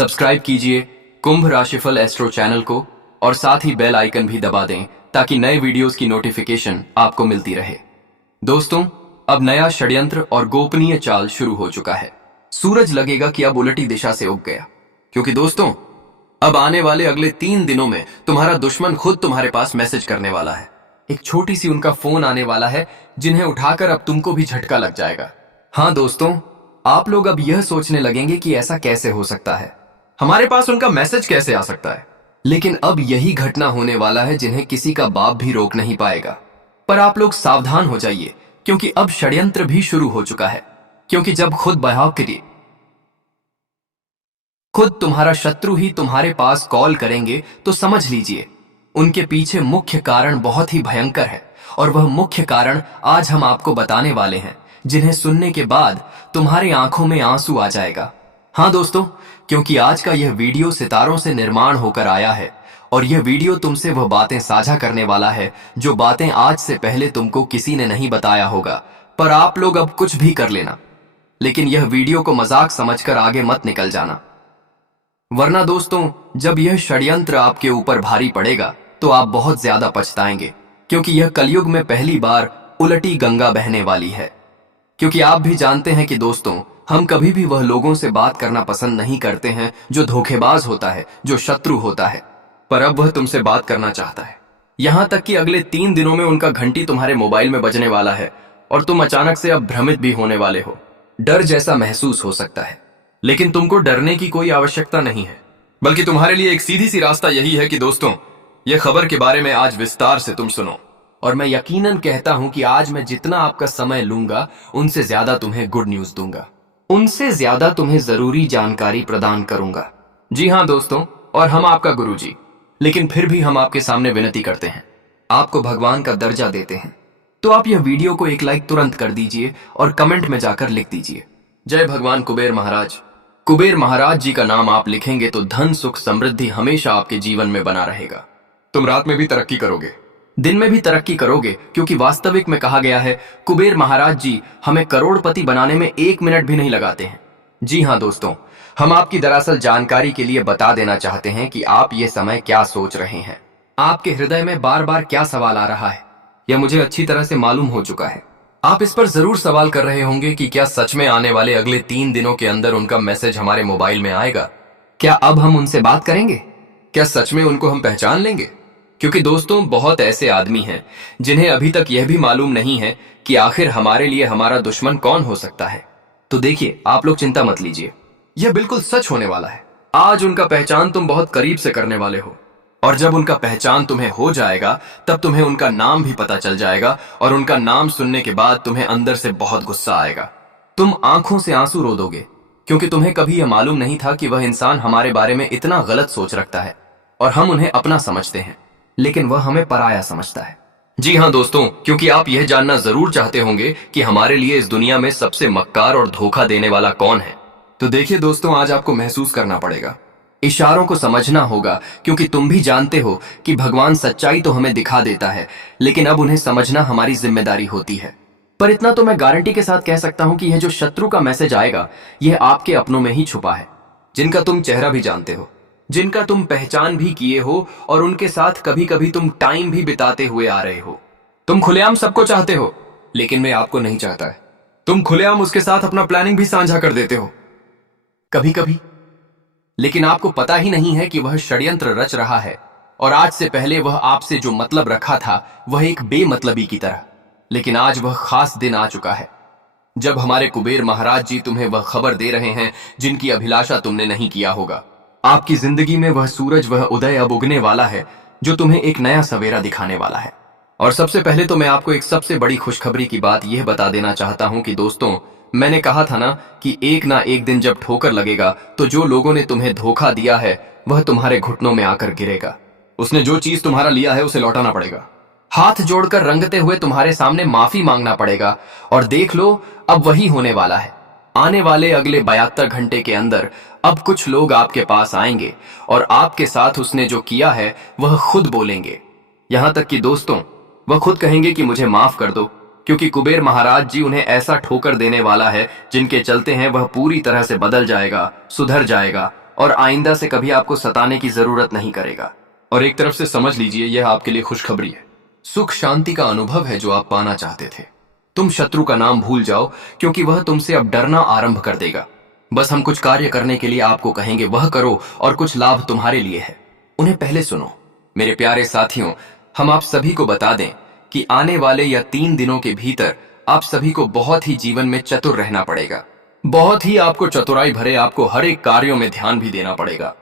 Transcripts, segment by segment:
Subscribe कीजिए कुंभ राशिफल astro channel को और साथ ही बेल आइकन भी दबा दें ताकि नए वीडियोस की नोटिफिकेशन आपको मिलती रहे। दोस्तों, अब नया षड्यंत्र और गोपनीय चाल शुरू हो चुका है। सूरज लगेगा कि अब उलटी दिशा से उग गया, क्योंकि दोस्तों अब आने वाले अगले 3 दिनों में तुम्हारा दुश्मन खुद तुम्हारे पास मैसेज करने वाला है। एक छोटी सी उनका फोन आने वाला है जिन्हें उठाकर अब तुमको भी झटका लग जाएगा। हाँ दोस्तों, आप लोग अब यह सोचने लगेंगे कि ऐसा कैसे हो सकता है, हमारे पास उनका मैसेज कैसे आ सकता है। लेकिन अब यही घटना होने वाला है जिन्हें किसी का बाप भी रोक नहीं पाएगा। पर आप लोग सावधान हो जाइए, क्योंकि अब षड्यंत्र भी शुरू हो चुका है। क्योंकि जब खुद तुम्हारा शत्रु ही तुम्हारे पास कॉल करेंगे तो समझ लीजिए उनके पीछे मुख्य कारण बहुत ही भयंकर है। और वह मुख्य कारण आज हम आपको बताने वाले हैं, जिन्हें सुनने के बाद तुम्हारी आंखों में आंसू आ जाएगा। हाँ दोस्तों, क्योंकि आज का यह वीडियो सितारों से निर्माण होकर आया है और यह वीडियो तुमसे वह बातें साझा करने वाला है जो बातें आज से पहले तुमको किसी ने नहीं बताया होगा। पर आप लोग अब कुछ भी कर लेना, लेकिन यह वीडियो को मजाक समझकर आगे मत निकल जाना, वरना दोस्तों जब यह षड्यंत्र आपके ऊपर भारी पड़ेगा तो आप बहुत ज्यादा पछताएंगे। क्योंकि यह कलयुग में पहली बार उलटी गंगा बहने वाली है। क्योंकि आप भी जानते हैं कि दोस्तों हम कभी भी वह लोगों से बात करना पसंद नहीं करते हैं जो धोखेबाज होता है, जो शत्रु होता है। पर अब वह तुमसे बात करना चाहता है। यहां तक कि अगले 3 दिनों में उनका घंटी तुम्हारे मोबाइल में बजने वाला है और तुम अचानक से अब भ्रमित भी होने वाले हो। डर जैसा महसूस हो सकता है, लेकिन तुमको डरने की कोई आवश्यकता नहीं है, बल्कि तुम्हारे लिए एक सीधी सी रास्ता यही है कि दोस्तों यह खबर के बारे में आज विस्तार से तुम सुनो। और मैं यकीनन कहता हूं कि आज मैं जितना आपका समय लूंगा उनसे ज्यादा तुम्हें गुड न्यूज दूंगा, उनसे ज्यादा तुम्हें जरूरी जानकारी प्रदान करूंगा। जी हां दोस्तों, और हम आपका गुरुजी। लेकिन फिर भी हम आपके सामने विनती करते हैं, आपको भगवान का दर्जा देते हैं, तो आप यह वीडियो को एक लाइक तुरंत कर दीजिए और कमेंट में जाकर लिख दीजिए, जय भगवान कुबेर महाराज। कुबेर महाराज जी का नाम आप लिखेंगे तो धन सुख समृद्धि हमेशा आपके जीवन में बना रहेगा। तुम रात में भी तरक्की करोगे, दिन में भी तरक्की करोगे, क्योंकि वास्तविक में कहा गया है कुबेर महाराज जी हमें करोड़पति बनाने में 1 मिनट भी नहीं लगाते हैं। जी हां दोस्तों, हम आपकी दरअसल जानकारी के लिए बता देना चाहते हैं कि आप ये समय क्या सोच रहे हैं। आपके हृदय में बार बार क्या सवाल आ रहा है, यह मुझे अच्छी तरह से मालूम हो चुका है। आप इस पर जरूर सवाल कर रहे होंगे कि क्या सच में आने वाले अगले 3 दिनों के अंदर उनका मैसेज हमारे मोबाइल में आएगा? क्या अब हम उनसे बात करेंगे? क्या सच में उनको हम पहचान लेंगे? क्योंकि दोस्तों बहुत ऐसे आदमी हैं जिन्हें अभी तक यह भी मालूम नहीं है कि आखिर हमारे लिए हमारा दुश्मन कौन हो सकता है। तो देखिए, आप लोग चिंता मत लीजिए, यह बिल्कुल सच होने वाला है। आज उनका पहचान तुम बहुत करीब से करने वाले हो, और जब उनका पहचान तुम्हें हो जाएगा तब तुम्हें उनका नाम भी पता चल जाएगा। और उनका नाम सुनने के बाद तुम्हें अंदर से बहुत गुस्सा आएगा, तुम आंखों से आंसू रो दोगे, क्योंकि तुम्हें कभी यह मालूम नहीं था कि वह इंसान हमारे बारे में इतना गलत सोच रखता है और हम उन्हें अपना समझते हैं, लेकिन वह हमें पराया समझता है। जी हां दोस्तों, क्योंकि आप यह जानना जरूर चाहते होंगे कि हमारे लिए इस दुनिया में सबसे मक्कार और धोखा देने वाला कौन है। तो देखिए दोस्तों, आज आपको महसूस करना पड़ेगा, इशारों को समझना होगा, क्योंकि तुम भी जानते हो कि भगवान सच्चाई तो हमें दिखा देता है, लेकिन अब उन्हें समझना हमारी जिम्मेदारी होती है। पर इतना तो मैं गारंटी के साथ कह सकता हूं कि यह जो शत्रु का मैसेज आएगा यह आपके अपनों में ही छुपा है, जिनका तुम चेहरा भी जानते हो, जिनका तुम पहचान भी किए हो और उनके साथ कभी कभी तुम टाइम भी बिताते हुए आ रहे हो। तुम खुलेआम सबको चाहते हो, लेकिन मैं आपको नहीं चाहता है। तुम खुलेआम उसके साथ अपना प्लानिंग भी साझा कर देते हो कभी कभी, लेकिन आपको पता ही नहीं है कि वह षड्यंत्र रच रहा है। और आज से पहले वह आपसे जो मतलब रखा था वह एक बेमतलबी की तरह। लेकिन आज वह खास दिन आ चुका है जब हमारे कुबेर महाराज जी तुम्हें वह खबर दे रहे हैं जिनकी अभिलाषा तुमने नहीं किया होगा। आपकी जिंदगी में वह सूरज, वह उदय अब उगने वाला है जो तुम्हें एक नया सवेरा दिखाने वाला है। और सबसे पहले तो मैं आपको एक सबसे बड़ी खुशखबरी की बात यह बता देना चाहता हूं कि दोस्तों, मैंने कहा था ना कि एक ना एक दिन जब ठोकर लगेगा तो जो लोगों ने तुम्हें धोखा दिया है वह तुम्हारे घुटनों में आकर गिरेगा। उसने जो चीज तुम्हारा लिया है उसे लौटाना पड़ेगा, हाथ जोड़कर रंगते हुए तुम्हारे सामने माफी मांगना पड़ेगा। और देख लो, अब वही होने वाला है। आने वाले अगले 72 घंटे के अंदर अब कुछ लोग आपके पास आएंगे और आपके साथ उसने जो किया है वह खुद बोलेंगे। यहां तक कि दोस्तों वह खुद कहेंगे कि मुझे माफ कर दो, क्योंकि कुबेर महाराज जी उन्हें ऐसा ठोकर देने वाला है जिनके चलते हैं वह पूरी तरह से बदल जाएगा, सुधर जाएगा और आइंदा से कभी आपको सताने की जरूरत नहीं करेगा। और एक तरफ से समझ लीजिए, यह आपके लिए खुशखबरी है। सुख शांति का अनुभव है जो आप पाना चाहते थे। तुम शत्रु का नाम भूल जाओ, क्योंकि वह तुमसे अब डरना आरंभ कर देगा। बस हम कुछ कार्य करने के लिए आपको कहेंगे, वह करो और कुछ लाभ तुम्हारे लिए है। उन्हें पहले सुनो। मेरे प्यारे साथियों, हम आप सभी को बता दें कि आने वाले या 3 दिनों के भीतर आप सभी को बहुत ही जीवन में चतुर रहना पड़ेगा। बहुत ही आपको चतुराई भरे आपको हर एक कार्यों में ध्यान भी देना पड़ेगा।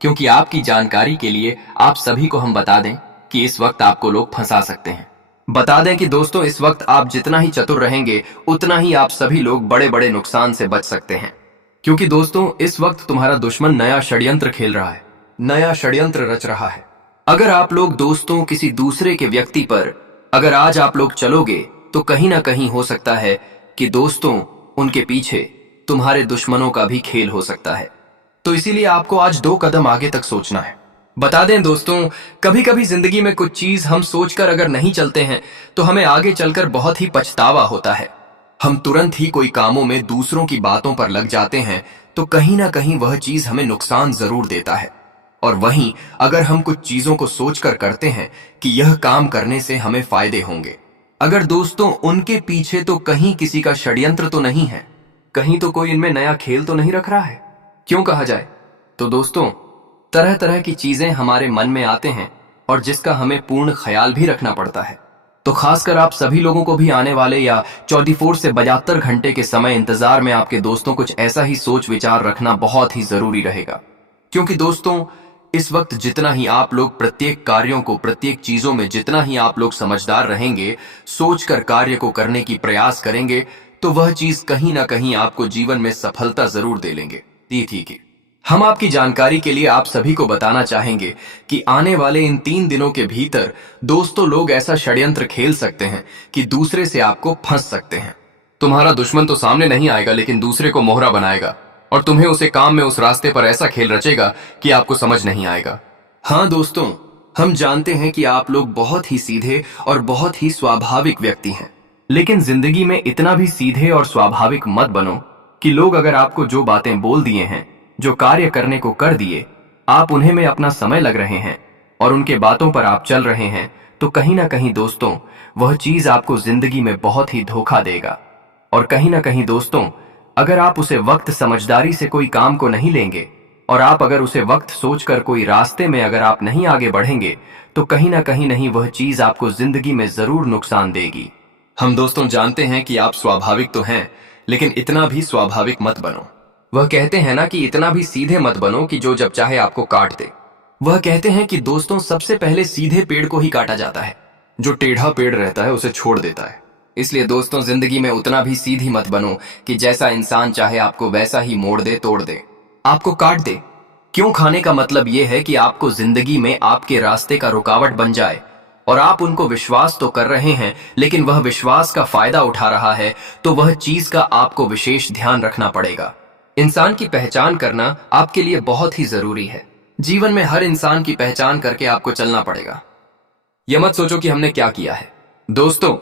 क्योंकि आपकी जानकारी के लिए आप सभी को हम बता दें कि इस वक्त आपको लोग फंसा सकते हैं। बता दें कि दोस्तों, इस वक्त आप जितना ही चतुर रहेंगे उतना ही आप सभी लोग बड़े बड़े नुकसान से बच सकते हैं। क्योंकि दोस्तों, इस वक्त तुम्हारा दुश्मन नया षड्यंत्र खेल रहा है, नया षड्यंत्र रच रहा है। अगर आप लोग दोस्तों किसी दूसरे के व्यक्ति पर अगर आज आप लोग चलोगे तो कहीं ना कहीं हो सकता है कि दोस्तों उनके पीछे तुम्हारे दुश्मनों का भी खेल हो सकता है। तो इसीलिए आपको आज 2 कदम आगे तक सोचना है। बता दें दोस्तों, कभी कभी जिंदगी में कुछ चीज हम सोचकर अगर नहीं चलते हैं तो हमें आगे चलकर बहुत ही पछतावा होता है। हम तुरंत ही कोई कामों में दूसरों की बातों पर लग जाते हैं तो कहीं ना कहीं वह चीज हमें नुकसान जरूर देता है। और वहीं अगर हम कुछ चीजों को सोचकर करते हैं कि यह काम करने से हमें फायदे होंगे, अगर दोस्तों उनके पीछे तो कहीं किसी का षड्यंत्र तो नहीं है, कहीं तो कोई इनमें नया खेल तो नहीं रख रहा है, क्यों कहा जाए। तो दोस्तों, तरह तरह की चीजें हमारे मन में आते हैं और जिसका हमें पूर्ण ख्याल भी रखना पड़ता है। तो खासकर आप सभी लोगों को भी आने वाले या 24 से 72 घंटे के समय इंतजार में आपके दोस्तों कुछ ऐसा ही सोच विचार रखना बहुत ही जरूरी रहेगा। क्योंकि दोस्तों, इस वक्त जितना ही आप लोग प्रत्येक कार्यों को, प्रत्येक चीजों में जितना ही आप लोग समझदार रहेंगे, सोचकर कार्य को करने की प्रयास करेंगे, तो वह चीज कहीं ना कहीं आपको जीवन में सफलता जरूर दे लेंगे। ठीक है, हम आपकी जानकारी के लिए आप सभी को बताना चाहेंगे कि आने वाले इन 3 दिनों के भीतर दोस्तों लोग ऐसा षड्यंत्र खेल सकते हैं कि दूसरे से आपको फंस सकते हैं। तुम्हारा दुश्मन तो सामने नहीं आएगा, लेकिन दूसरे को मोहरा बनाएगा और तुम्हें उसे काम में उस रास्ते पर ऐसा खेल रचेगा कि आपको समझ नहीं आएगा। हाँ दोस्तों, हम जानते हैं कि आप लोग बहुत ही सीधे और बहुत ही स्वाभाविक व्यक्ति हैं, लेकिन जिंदगी में इतना भी सीधे और स्वाभाविक मत बनो कि लोग अगर आपको जो बातें बोल दिए हैं, जो कार्य करने को कर दिए, आप उन्हें में अपना समय लग रहे हैं और उनके बातों पर आप चल रहे हैं, तो कहीं ना कहीं दोस्तों वह चीज आपको जिंदगी में बहुत ही धोखा देगा। और कहीं ना कहीं दोस्तों, अगर आप उसे वक्त समझदारी से कोई काम को नहीं लेंगे और आप अगर उसे वक्त सोचकर कोई रास्ते में अगर आप नहीं आगे बढ़ेंगे, तो कहीं ना कहीं नहीं वह चीज आपको जिंदगी में जरूर नुकसान देगी। हम दोस्तों जानते हैं कि आप स्वाभाविक तो हैं, लेकिन इतना भी स्वाभाविक मत बनो। वह कहते हैं ना कि इतना भी सीधे मत बनो कि जो जब चाहे आपको काट दे। वह कहते हैं कि दोस्तों सबसे पहले सीधे पेड़ को ही काटा जाता है, जो टेढ़ा पेड़ रहता है उसे छोड़ देता है। इसलिए दोस्तों, जिंदगी में उतना भी सीधी मत बनो कि जैसा इंसान चाहे आपको वैसा ही मोड़ दे, तोड़ दे, आपको काट दे। क्यों खाने का मतलब यह है कि आपको जिंदगी में आपके रास्ते का रुकावट बन जाए और आप उनको विश्वास तो कर रहे हैं, लेकिन वह विश्वास का फायदा उठा रहा है, तो वह चीज का आपको विशेष ध्यान रखना पड़ेगा। इंसान की पहचान करना आपके लिए बहुत ही जरूरी है। जीवन में हर इंसान की पहचान करके आपको चलना पड़ेगा। यह मत सोचो कि हमने क्या किया है। दोस्तों,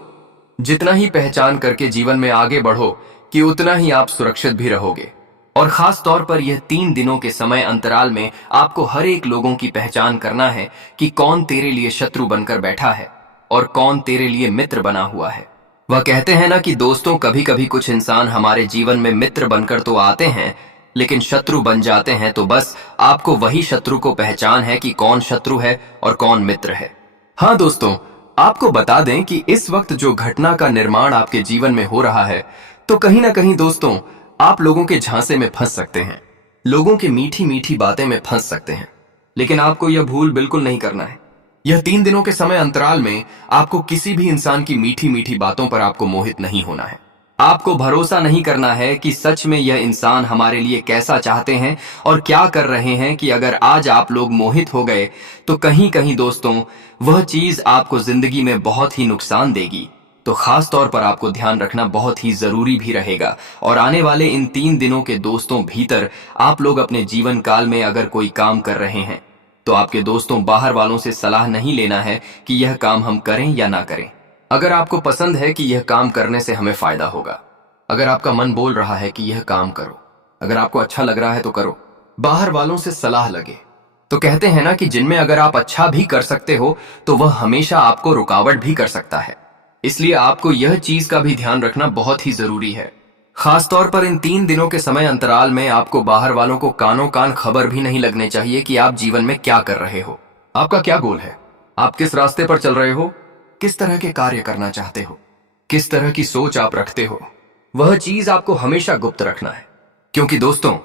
जितना ही पहचान करके जीवन में आगे बढ़ो कि उतना ही आप सुरक्षित भी रहोगे। और खास तौर पर यह 3 दिनों के समय अंतराल में आपको हर एक लोगों की पहचान करना है कि कौन तेरे लिए शत्रु बनकर बैठा है और कौन तेरे लिए मित्र बना हुआ है। वह कहते हैं ना कि दोस्तों, कभी कभी कुछ इंसान हमारे जीवन में मित्र बनकर तो आते हैं, लेकिन शत्रु बन जाते हैं। तो बस आपको वही शत्रु को पहचान है कि कौन शत्रु है और कौन मित्र है। हाँ दोस्तों, आपको बता दें कि इस वक्त जो घटना का निर्माण आपके जीवन में हो रहा है, तो कहीं ना कहीं दोस्तों आप लोगों के झांसे में फंस सकते हैं, लोगों की मीठी मीठी बातें में फंस सकते हैं। लेकिन आपको यह भूल बिल्कुल नहीं करना है। यह 3 दिनों के समय अंतराल में आपको किसी भी इंसान की मीठी मीठी बातों पर आपको मोहित नहीं होना है। आपको भरोसा नहीं करना है कि सच में यह इंसान हमारे लिए कैसा चाहते हैं और क्या कर रहे हैं, कि अगर आज आप लोग मोहित हो गए तो कहीं कहीं दोस्तों वह चीज आपको जिंदगी में बहुत ही नुकसान देगी। तो खास तौर पर आपको ध्यान रखना बहुत ही जरूरी भी रहेगा। और आने वाले इन 3 दिनों के दोस्तों भीतर आप लोग अपने जीवन काल में अगर कोई काम कर रहे हैं, तो आपके दोस्तों बाहर वालों से सलाह नहीं लेना है कि यह काम हम करें या ना करें। अगर आपको पसंद है कि यह काम करने से हमें फायदा होगा, अगर आपका मन बोल रहा है कि यह काम करो, अगर आपको अच्छा लग रहा है तो करो, बाहर वालों से सलाह लगे। तो कहते हैं ना कि जिनमें अगर आप अच्छा भी कर सकते हो तो वह हमेशा आपको रुकावट भी कर सकता है। इसलिए आपको यह चीज का भी ध्यान रखना बहुत ही जरूरी है। खासतौर पर इन 3 दिनों के समय अंतराल में आपको बाहर वालों को कानों कान खबर भी नहीं लगने चाहिए कि आप जीवन में क्या कर रहे हो, आपका क्या गोल है, आप किस रास्ते पर चल रहे हो, किस तरह के कार्य करना चाहते हो, किस तरह की सोच आप रखते हो। वह चीज आपको हमेशा गुप्त रखना है, क्योंकि दोस्तों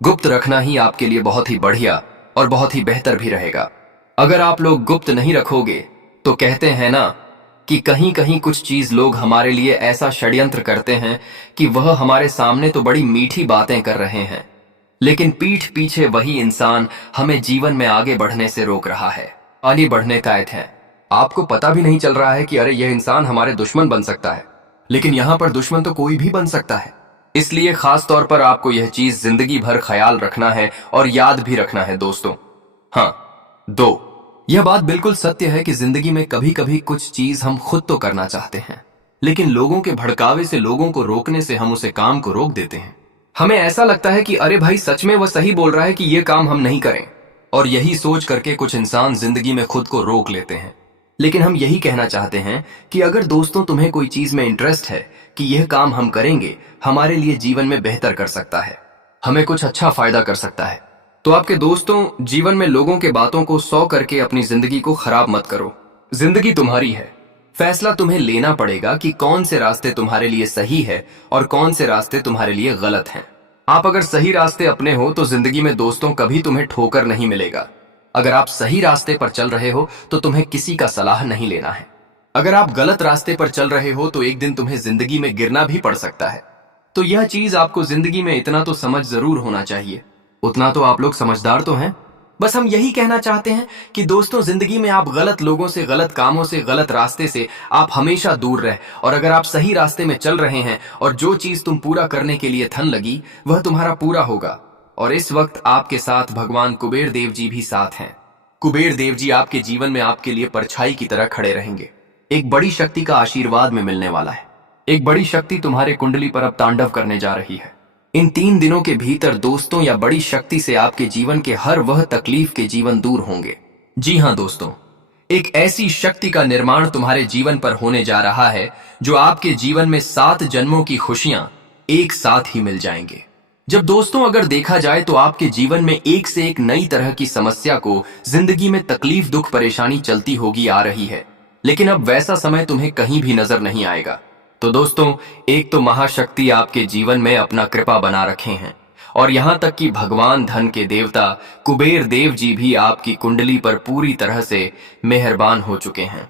गुप्त रखना ही आपके लिए बहुत ही बढ़िया और बहुत ही बेहतर भी रहेगा। अगर आप लोग गुप्त नहीं रखोगे तो कहते हैं ना कि कहीं कहीं कुछ चीज लोग हमारे लिए ऐसा षड्यंत्र करते हैं कि वह हमारे सामने तो बड़ी मीठी बातें कर रहे हैं, लेकिन पीठ पीछे वही इंसान हमें जीवन में आगे बढ़ने से रोक रहा है, आगे बढ़ने कायद है। आपको पता भी नहीं चल रहा है कि अरे यह इंसान हमारे दुश्मन बन सकता है, लेकिन यहां पर दुश्मन तो कोई भी बन सकता है। इसलिए खास तौर पर आपको यह चीज जिंदगी भर ख्याल रखना है और याद भी रखना है दोस्तों। हाँ, यह बात बिल्कुल सत्य है कि जिंदगी में कभी कभी कुछ चीज हम खुद तो करना चाहते हैं, लेकिन लोगों के भड़कावे से, लोगों को रोकने से हम उसे काम को रोक देते हैं। हमें ऐसा लगता है कि अरे भाई सच में वह सही बोल रहा है कि यह काम हम नहीं करें, और यही सोच करके कुछ इंसान जिंदगी में खुद को रोक लेते हैं। लेकिन हम यही कहना चाहते हैं कि अगर दोस्तों तुम्हें कोई चीज में इंटरेस्ट है कि यह काम हम करेंगे, हमारे लिए जीवन में बेहतर कर सकता है, हमें कुछ अच्छा फायदा कर सकता है, तो आपके दोस्तों जीवन में लोगों के बातों को 100 करके अपनी जिंदगी को खराब मत करो। जिंदगी तुम्हारी है, फैसला तुम्हें लेना पड़ेगा कि कौन से रास्ते तुम्हारे लिए सही है और कौन से रास्ते तुम्हारे लिए गलत हैं। आप अगर सही रास्ते अपने हो तो जिंदगी में दोस्तों कभी तुम्हें ठोकर नहीं मिलेगा। अगर आप सही रास्ते पर चल रहे हो तो तुम्हें किसी का सलाह नहीं लेना है। अगर आप गलत रास्ते पर चल रहे हो तो एक दिन तुम्हें जिंदगी में गिरना भी पड़ सकता है। तो यह चीज आपको जिंदगी में इतना तो समझ जरूर होना चाहिए। उतना तो आप लोग समझदार तो हैं। बस हम यही कहना चाहते हैं कि दोस्तों जिंदगी में आप गलत लोगों से, गलत कामों से, गलत रास्ते से आप हमेशा दूर रहे, और अगर आप सही रास्ते में चल रहे हैं और जो चीज तुम पूरा करने के लिए थन लगी वह तुम्हारा पूरा होगा। और इस वक्त आपके साथ भगवान कुबेर देव जी भी साथ हैं। कुबेर देव जी आपके जीवन में आपके लिए परछाई की तरह खड़े रहेंगे। एक बड़ी शक्ति का आशीर्वाद में मिलने वाला है। एक बड़ी शक्ति तुम्हारे कुंडली पर अब तांडव करने जा रही है। इन 3 दिनों के भीतर दोस्तों या बड़ी शक्ति से आपके जीवन के हर वह तकलीफ के जीवन दूर होंगे। जी हाँ दोस्तों, एक ऐसी शक्ति का निर्माण तुम्हारे जीवन पर होने जा रहा है जो आपके जीवन में 7 जन्मों की खुशियां एक साथ ही मिल जाएंगे। जब दोस्तों अगर देखा जाए तो आपके जीवन में एक से एक नई तरह की समस्या को, जिंदगी में तकलीफ, दुख, परेशानी चलती होगी, आ रही है, लेकिन अब वैसा समय तुम्हें कहीं भी नजर नहीं आएगा। तो दोस्तों एक तो महाशक्ति आपके जीवन में अपना कृपा बना रखे हैं, और यहां तक कि भगवान धन के देवता कुबेर देव जी भी आपकी कुंडली पर पूरी तरह से मेहरबान हो चुके हैं।